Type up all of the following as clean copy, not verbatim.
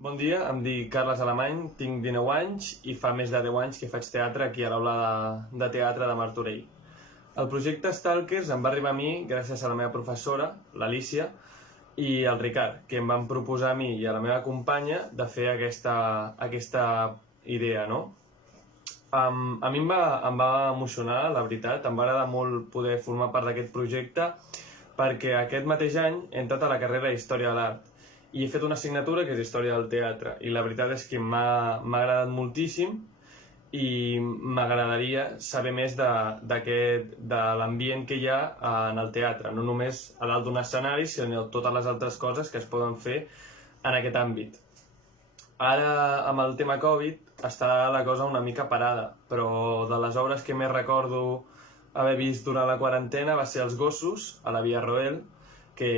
Bon dia, em dic Carles Alemany, tinc 19 anys i fa més de 10 anys que faig teatre aquí a l'aula de teatre de Martorell. El projecte Stalkers em va arribar a mi gràcies a la meva professora, l'Alícia, i el Ricard, que em van proposar a mi i a la meva companya de fer aquesta idea, no? A mi em va emocionar, la veritat, em va agradar molt poder formar part d'aquest projecte perquè aquest mateix any he entrat a la carrera d'Història de l'Art i he fet una assignatura que és Història del Teatre i la veritat és que m'ha agradat moltíssim i m'agradaria saber més de l'ambient que hi ha en el teatre, no només a dalt d'un escenari, sinó totes les altres coses que es poden fer en aquest àmbit. Ara, amb el tema Covid, està la cosa una mica parada, però de les obres que més recordo haver vist durant la quarantena va ser Els gossos, a la Via Roel, que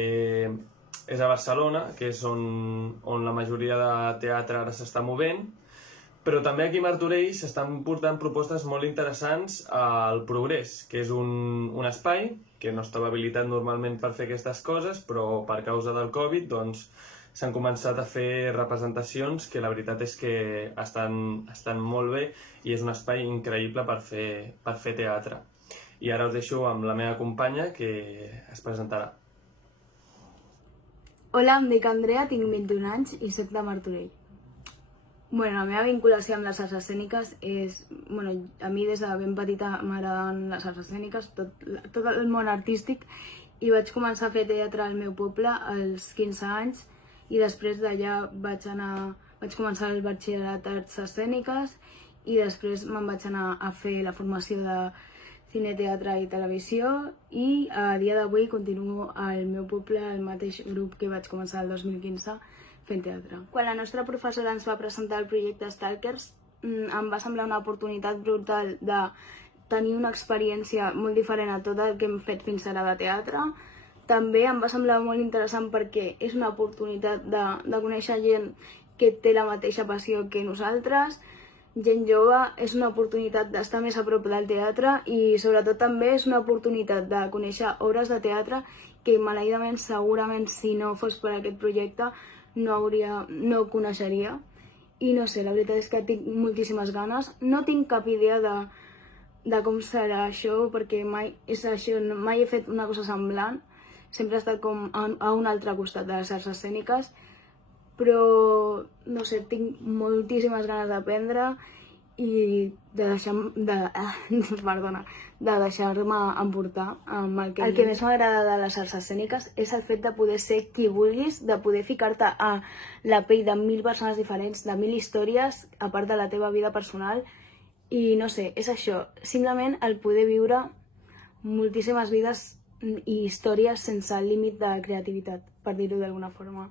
és a Barcelona, que és on la majoria de teatre ara s'està movent, però també aquí a Martorell s'estan portant propostes molt interessants al Progrés, que és un espai que no estava habilitat normalment per fer aquestes coses, però per causa del Covid doncs, s'han començat a fer representacions que la veritat és que estan molt bé i és un espai increïble per fer teatre. I ara us deixo amb la meva companya que es presentarà. Hola, em dic Andrea, tinc 21 anys i soc de Martorell. La meva vinculació amb les arts escèniques és... a mi des de ben petita m'agraden les arts escèniques, tot el món artístic, i vaig començar a fer teatre al meu poble als 15 anys i després d'allà vaig començar el batxillerat d'arts escèniques i després me'n vaig anar a fer la formació de cine, teatre i televisió i a dia d'avui continuo al meu poble, al mateix grup que vaig començar el 2015 fent teatre. Quan la nostra professora ens va presentar el projecte Stalkers em va semblar una oportunitat brutal de tenir una experiència molt diferent a tot el que hem fet fins ara de teatre. També em va semblar molt interessant perquè és una oportunitat de conèixer gent que té la mateixa passió que nosaltres, gent jove, és una oportunitat d'estar més a prop del teatre i sobretot també és una oportunitat de conèixer obres de teatre que maleïdament segurament si no fos per aquest projecte no coneixeria. I no sé, la veritat és que tinc moltíssimes ganes. No tinc cap idea de com serà això perquè mai he fet una cosa semblant. Sempre he estat com a un altre costat de les arts escèniques, però no sé, tinc moltíssimes ganes d'aprendre i de deixar-me emportar amb el que... El que més m'agrada de les arts escèniques és el fet de poder ser qui vulguis, de poder ficar-te a la pell de 1000 persones diferents, de 1000 històries, a part de la teva vida personal, i no sé, és això, simplement el poder viure moltíssimes vides i històries sense límit de creativitat, per dir-ho d'alguna forma.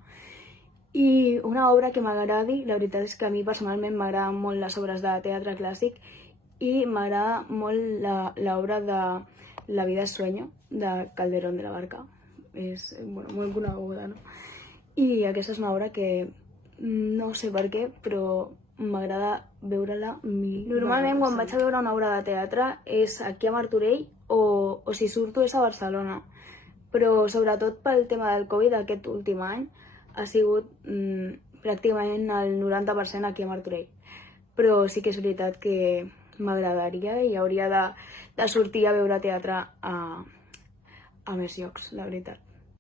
I una obra que m'agradi, la veritat és que a mi personalment m'agraden molt les obres de teatre clàssic i m'agrada molt l'obra de La vida es sueño, de Calderón de la Barca. És molt coneguda, no? I aquesta és una obra que no sé per què, però m'agrada veure-la mil vegades. Normalment quan vaig a veure una obra de teatre és aquí a Martorell o si surto és a Barcelona, però sobretot pel tema del Covid aquest últim any ha sigut pràcticament el 90% aquí a Martorell. Però sí que és veritat que m'agradaria i hauria de sortir a veure teatre a més llocs, la veritat.